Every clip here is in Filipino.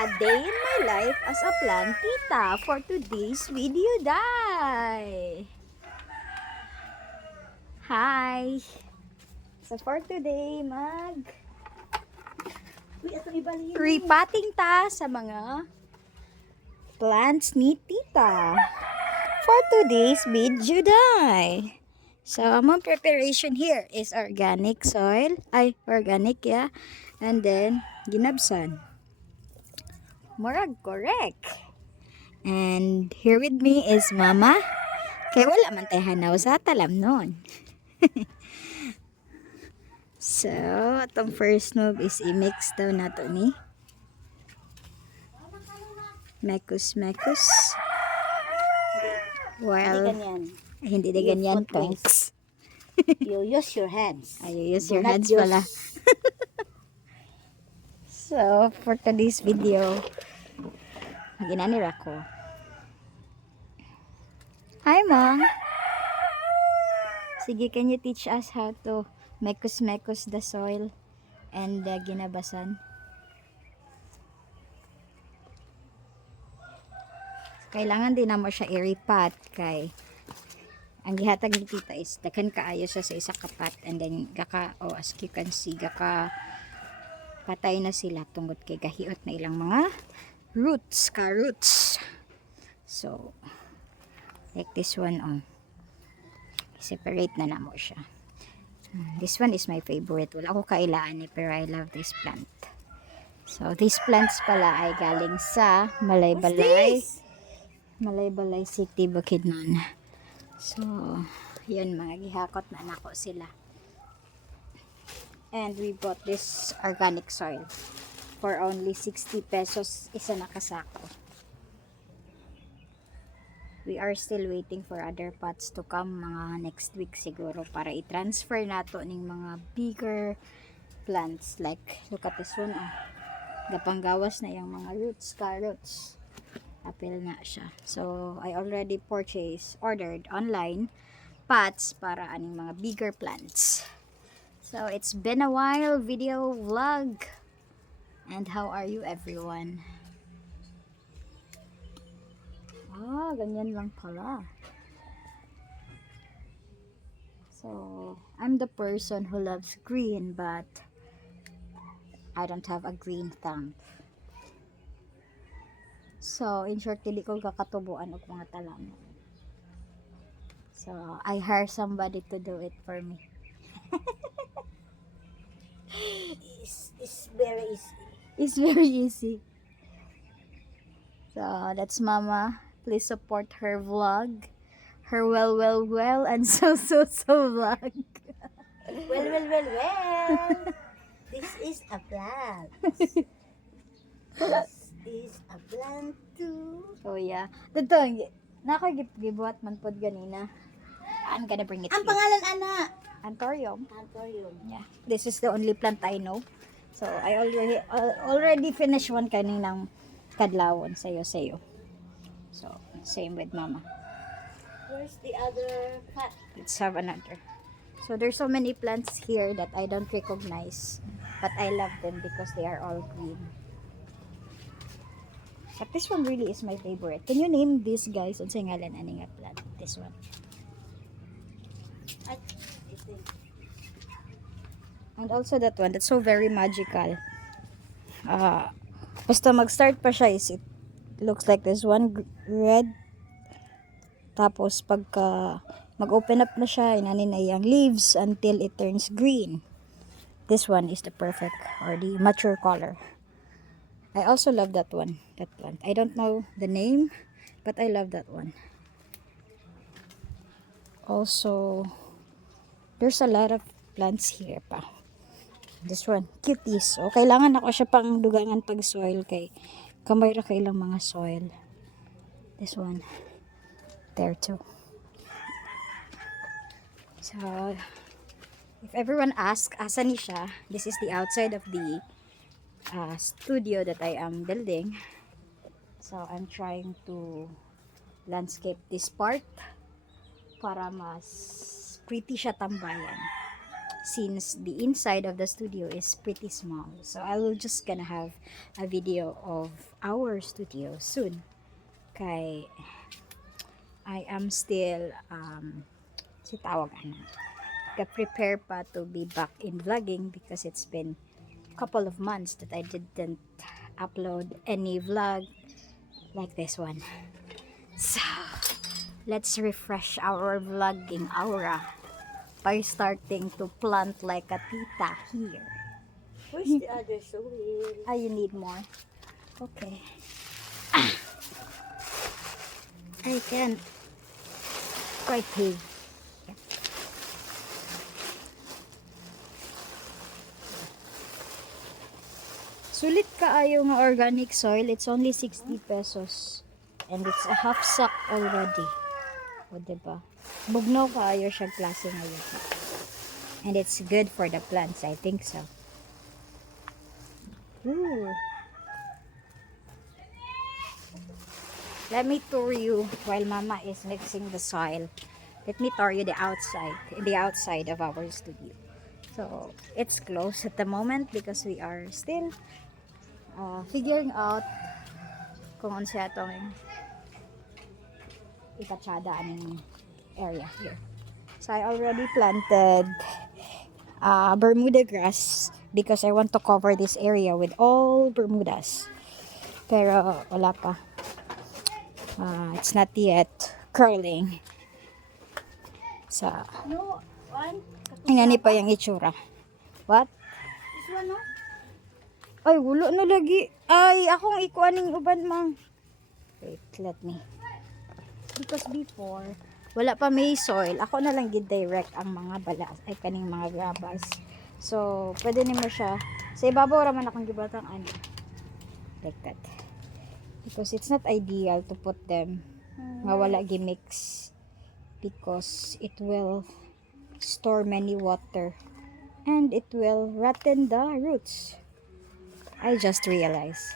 A day in my life as a plantita for today's video, day. Hi. So for today, repotting ta sa mga plants ni tita for today's video, day. So, among preparation here is organic soil. Organic, yeah. And then, ginabsan. Murag, correct. And here with me is mama. Kaya wala man tayo hanaw sa talam nun. So, itong first move is i-mix daw na to ni Mekus. Well, hindi na ganyan, tonks. You use your hands. You use your hands pala. So, for today's video, ginanira ko. Hi, Mom. Sige, can you teach us how to mekus the soil and ginabasan? Kailangan din na mo siya i-repot kay ang gihatag ni tita is daghan kaayo siya sa isa kapat and then as you can see patay na sila tungod kay gahiot na ilang mga roots. So like this one, separate na mo siya. This one is my favorite. Wala ko kailaan pero I love this plant. So these plants pala ay galing sa Malaybalay City, Bukidnon. So, yun, mga gihakot na nako sila. And we bought this organic soil for only 60 pesos isa na kasako. We are still waiting for other pots to come mga next week siguro para i-transfer nato ning mga bigger plants. Like, look at this one, gapanggawas na yung mga carrots. Apil na siya. So, I already ordered online pots para aning mga bigger plants. So, it's been a while video vlog. And how are you everyone? Ganyan lang pala. So, I'm the person who loves green but I don't have a green thumb. So, in short, dili ko kakatubuan og mga talam. So, I hire somebody to do it for me. It's very easy. It's very easy. So, that's Mama. Please support her vlog. Her well, and so vlog. Well. This is a plant. This is a plant too. So, yeah. Dito, nakagibuhat man pod ganina. I'm gonna bring it Ang to you. pangalan, ana? Anthurium. Anthurium. Yeah. This is the only plant I know. So, I already finished one kaninang kadlawon sayo. So, same with Mama. Where's the other plant? Let's have another. So, there's so many plants here that I don't recognize. But I love them because they are all green. But this one really is my favorite. Can you name this, guys? Unsay ngalan ani nga plant? This one. And also that one. That's so very magical. Basta mag-start pa siya is it looks like this one red. Tapos pagka mag-open up na siya, inanin na yung leaves until it turns green. This one is the perfect or the mature color. I also love that one, that plant. I don't know the name, but I love that one. Also, there's a lot of plants here pa. This one, cuties. So, kailangan ako siya pang dugangan pag soil kay kamay ra kailang mga soil. This one, there too. So, if everyone asks, asa ni siya, this is the outside of the studio that I am building. So, I'm trying to landscape this part para mas pretty siya tambayan. since the inside of the studio is pretty small. So I will just gonna have a video of our studio soon. Kay I am still si tawag ano, prepare pa to be back in vlogging because it's been a couple of months that I didn't upload any vlog like this one. So let's refresh our vlogging aura by starting to plant like a tita here. Where's the other soil? Ah, you need more? Okay. I can't quite heavy. Sulit kaayo nga organic soil. It's only 60 pesos. And it's a half sack already. O, diba? Bugnaw kaayo siya klase ngayon. And it's good for the plants. I think so. Ooh. Let me tour you while Mama is mixing the soil. Let me tour you the outside of our studio. So, it's closed at the moment because we are still figuring out kung unsa atong itatsada aning area here. So, I already planted Bermuda grass because I want to cover this area with all Bermudas. Pero, wala pa. It's not yet curling. So, No, one. ingani pa yung itsura. What? This one, no? Ay, wala na lagi. Ay, akong ikuaning uban mang. Wait, let me. Because before, wala pa may soil. Ako na lang direct ang mga balas. Ay, kaning mga grabas. So, pwede nimo siya. Sa ibabaw raman akong gibatang ano. Like that. Because it's not ideal to put them nga wala gimix. Because it will store many water. And it will rotten the roots. I just realized.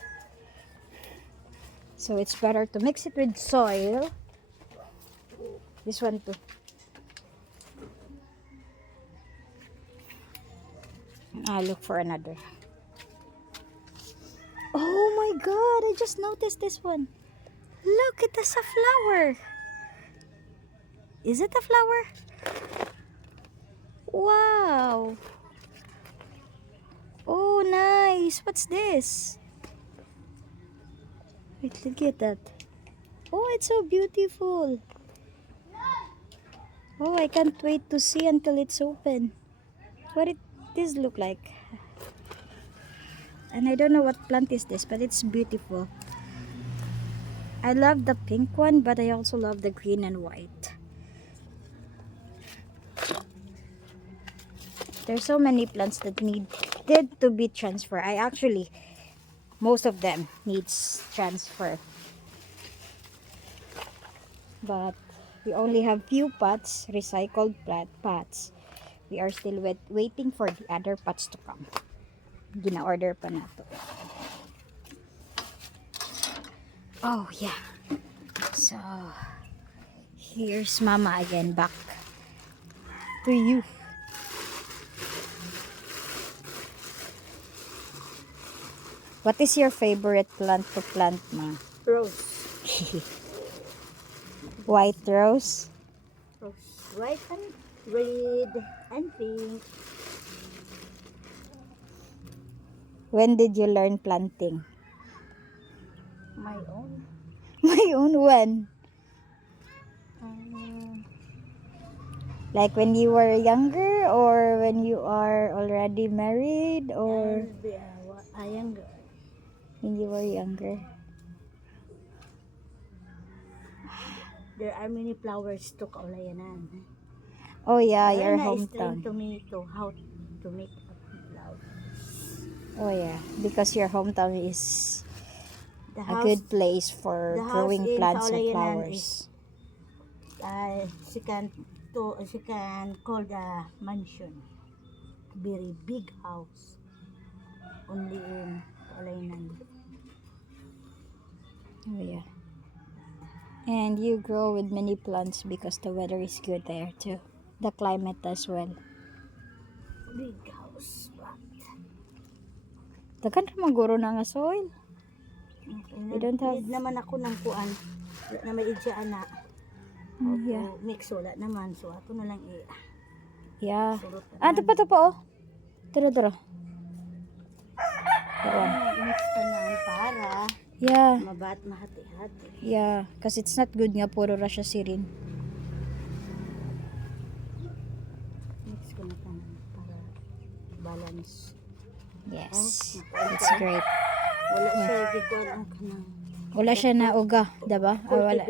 So it's better to mix it with soil. This one too. I'll look for another. Oh my god, I just noticed this one. Look, it has a flower. Is it a flower? Wow. Oh, nice. What's this? Wait, look at that. Oh, it's so beautiful. Oh, I can't wait to see until it's open. What it this look like? And I don't know what plant is this, but it's beautiful. I love the pink one, but I also love the green and white. There's so many plants that needed to be transferred. Most of them needs transfer. But we only have few pots, recycled pots. We are still waiting for the other pots to come. Gina-order pa nato. Oh, yeah. So, here's Mama again, back to you. What is your favorite plant to plant, Ma? Rose. White rose? Rose. White and red and pink. When did you learn planting? My own. My own one. Um, Like when you were younger or when you are already married or I am when you were younger? there are many flowers to Kaulayanan. Oh yeah, your Diana is trying hometown. to me to how to make a flower. Oh yeah, because your hometown is The a house, good place for the house growing in plants and Kaulayanan flowers. she can call the mansion. Very big house. Only in Kaulayanan. Oh yeah. And you grow with many plants because the weather is good there too. The climate as well. big house. But, Daghan ra maguro na nga soil. okay, You don't have- need naman ako ng kuan. Wala na may idya ana. Oh, yeah. O, mix wala naman. So, ako na lang Yeah. sulot na Ah, ito pa oh. Tara. mix pa na para Yeah. mahati-hati. Yeah. Kasi it's not good nga puro ra siya sirin. Mix ko na tanan para balance. Yes. Oh, It's great. Wala siya gikuan ang kanang Wala siya na uga, diba? Ah, wala.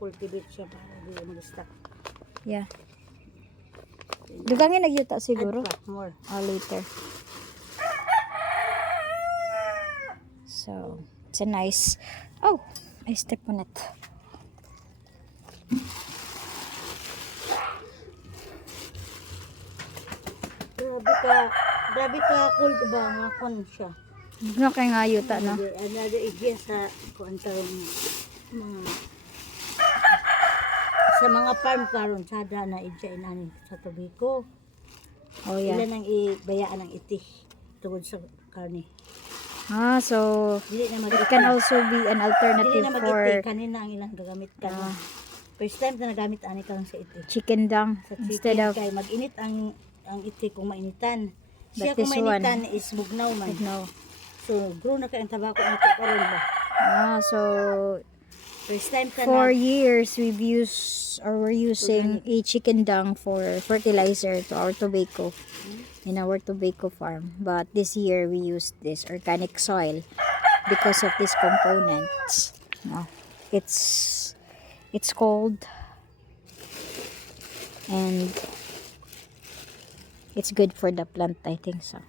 cultivate siya para di mag-stack. Yeah. Dugangin nagyuta siguro. Add pa, more. Later. So, it's a nice... Oh, I step on it. Grabe ka cold ba nga kon siya. Nga kay nga yuta, no? Another idea sa kuan karong mga sa mga farm karon sada na idea inani sa tubiko. Oh, yeah. Ilan ang ibayaan ng iti tungod sa karne. Ah, so... Dili na It mag-iti. can also be an Dili alternative na for mag-iti. Kanina ang ilang gagamit ka. Ah. First time na nagamit ani ka lang sa iti. chicken dang Sa instead chicken of... kay mag-init ang iti kung mainitan. Siya But kung this mainitan is bugnaw man. No. So, grow na kay ang tabako nato karon ba. Ah, so... First time ka For na. years, we've used or we're using a chicken dung for fertilizer to our tobacco in our tobacco farm. But this year we used this organic soil because of these components. No, it's cold and it's good for the plant. I think so.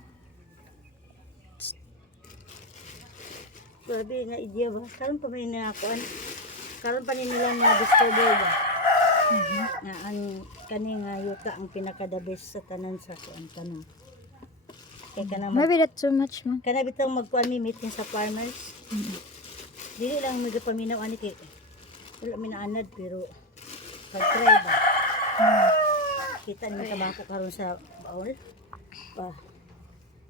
Grabe nga idea ba? Karon pa may nakakuan. Karon pa ni nila na discover ba? Na ang kani nga yuta ang pinaka the best sa tanan sa kuan kanang. Kay kanang Maybe that's too much, man. kana bitang magkuan mi meeting sa farmers. Dili lang magapaminaw ani kay wala mi naanad pero pag-try ba. Kita ni tabako karon sa baul. Pa.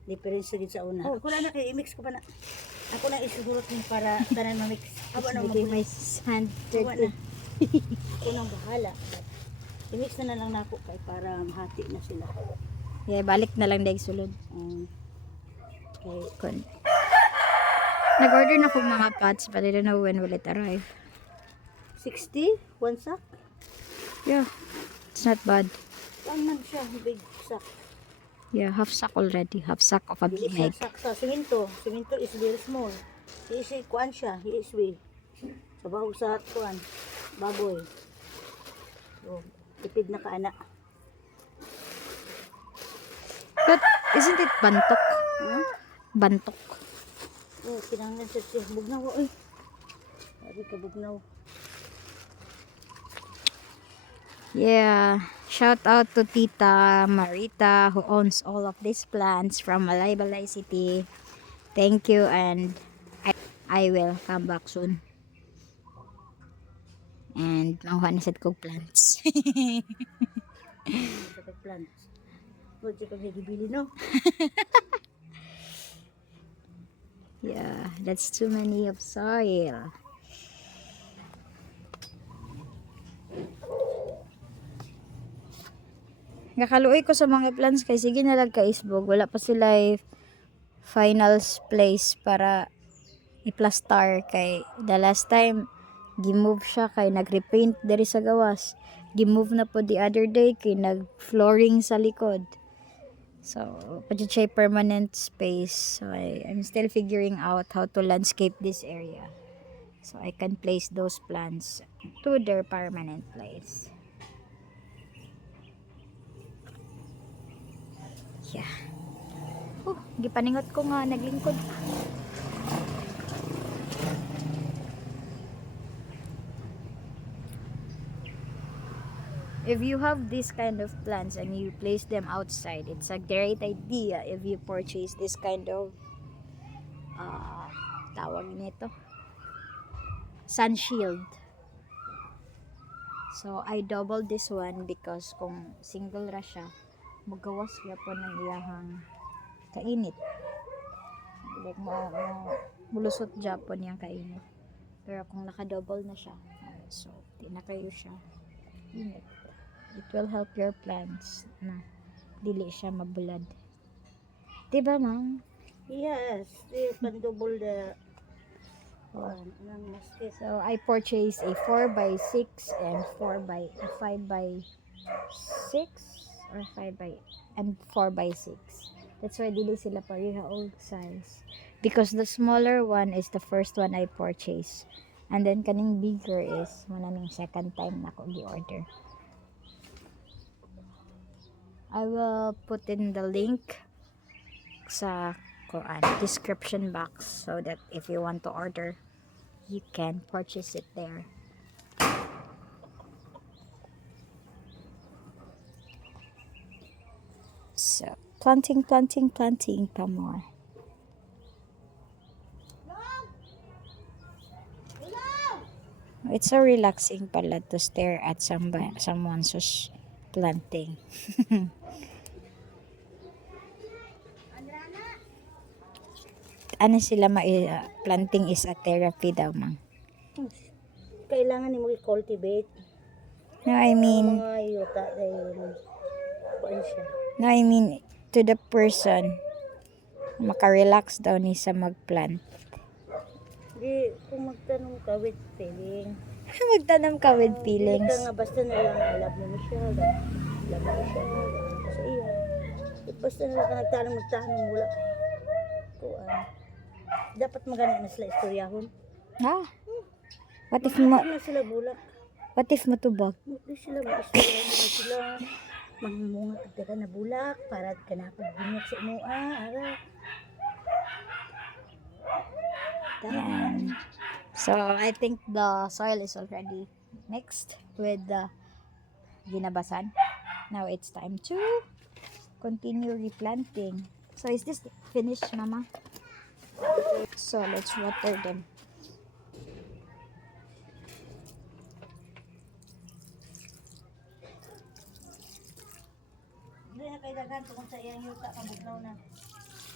Difference gid sa una. Oh, wala na kay i-mix ko pa na. Ako na isigurot ni para tanan ma-mix. Aba na Maybe mabuhay. my hand Wala na. Ako nang bahala. I-mix na lang nako kay para mahati na sila. Yeah, balik na lang dahil sulod. Kay Kun. Nag-order na akong mga pots but I don't know when will it arrive. 60 one sack. Yeah, it's not bad. Lang man siya big sack. Yeah, half sack already. Half sack of a Dili big siya sack sa simento. Simento is very small. Easy kuan siya, easy. Sabaw sa kuan baboy. So, tipid na kaana. But isn't it bantok? Bantok. Oh, kinahanglan sa siya bugnaw oy. Sabi ka bugnaw. Yeah, shout out to Tita Marita who owns all of these plants from Malaybalay City. Thank you and I will come back soon. And mahuha na sad kog plants. Sa pagplants. Huwag siya kami gibili no. Yeah, that's too many of soil. Nakaluoy ko sa mga plants kay sige na lang kaisbog. Wala pa sila final place para i-plaster kay the last time gimove siya kay nag-repaint diri sa gawas. Gimove na po the other day kay nag-flooring sa likod. So, pwede permanent space. So, I'm still figuring out how to landscape this area. So, I can place those plants to their permanent place. Yeah. Gipaningot ko nga, naglingkod. If you have this kind of plants and you place them outside, it's a great idea if you purchase this kind of tawag nito, sun shield. So I doubled this one because kung single ra siya, magawas gyapon ng iyahang kainit. Like mulusot Japon yung kainit. Pero kung naka-double na siya, so di na kayo siya init. It will help your plants na dili siya mabulad. Diba, ma'am? Yes, they can double the ng mosquito. So I purchased a 4x6 and 5x6 or 4x6. That's why dili sila pareha og size. Because the smaller one is the first one I purchased. And then kaning bigger is manaming second time na ko gi-order. I will put in the link sa description box so that if you want to order, you can purchase it there. So, planting pa more. It's so relaxing pala to stare at someone who's planting. Ano sila planting is a therapy daw, mang. Kailangan ni mo i-cultivate. No, I mean, Mga yuta dahil kuan siya. no, I mean to the person. Maka-relax daw ni sa mag-plant. Di, kung magtanong ka with feeling. Magtanong ka with Dili feelings. ka nga basta na lang alam mo siya. Alam mo siya. Sa iya. Basta na lang ka magtanong wala kay. Kuan. Dapat magana na sila istoryahon. Ha? What if Hindi na sila bulak. matubag? Hindi sila mag-istoryahon. Sila mangmunga ka na bulak para ka na pagbunyag sa imo. Ara. Yan. So, I think the soil is already mixed with the ginabasan. Now it's time to continue replanting. So, is this finished, Mama? So, let's water them. Hindi na kayo dagan tungkol sa iyang yuta pabugnaw na.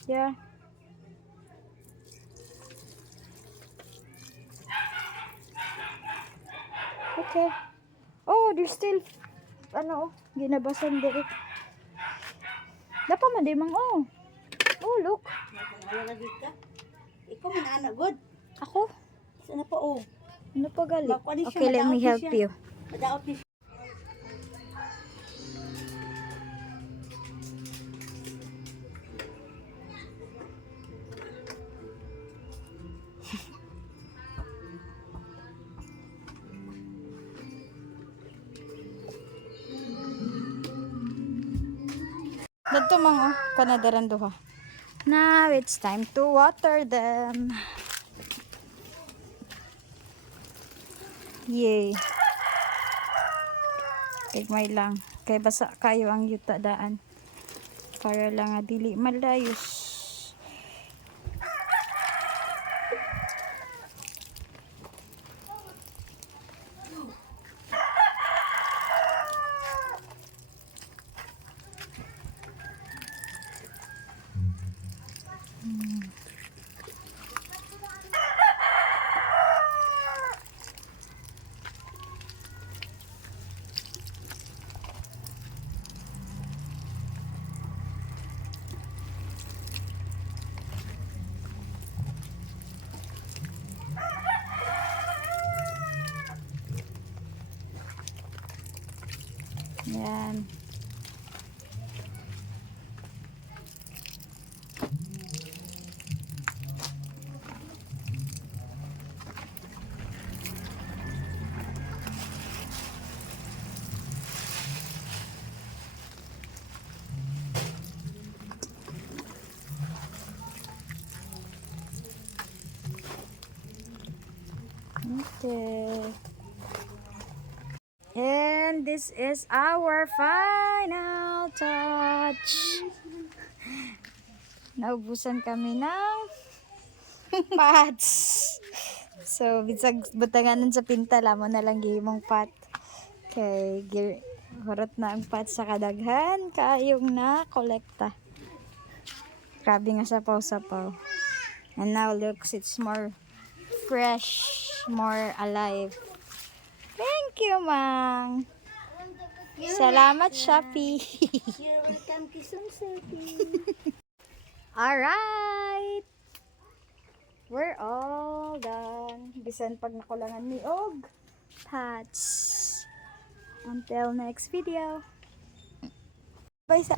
Yeah. Okay. Oh, there's still ginabasan dito. Dapat man di mang oh. Oh, look. Wala lagi ka. Ikaw man anak god. Ako. Sana pa oh. Ano pa gali? Makuha ni siya, Okay, let me madaot ni help siya. you. Madaot ni siya. Dito mang kanadaran duha. Now it's time to water them. Yay. Tigmay lang. Kay basa kayo ang yuta daan. Para lang nga dili malayos. Yan. Okay. And this is our final touch. Naubusan kami ng pots. So, bisag butanganan sa pinta, lamon na lang gihimong pot. Okay, Hurot na ang pat sa kadaghan. Kayong na kolekta. Grabe nga sapaw-sapaw. And now looks, it's more fresh, more alive. Thank you, Mang. Salamat, Shopee. You're welcome, Kisum Sophie. Alright. We're all done. Bisan pag nakulangan ni Og. Patch. Until next video. Bye sa...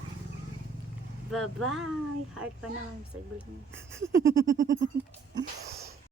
Bye-bye. Heart pa naman sa gulo.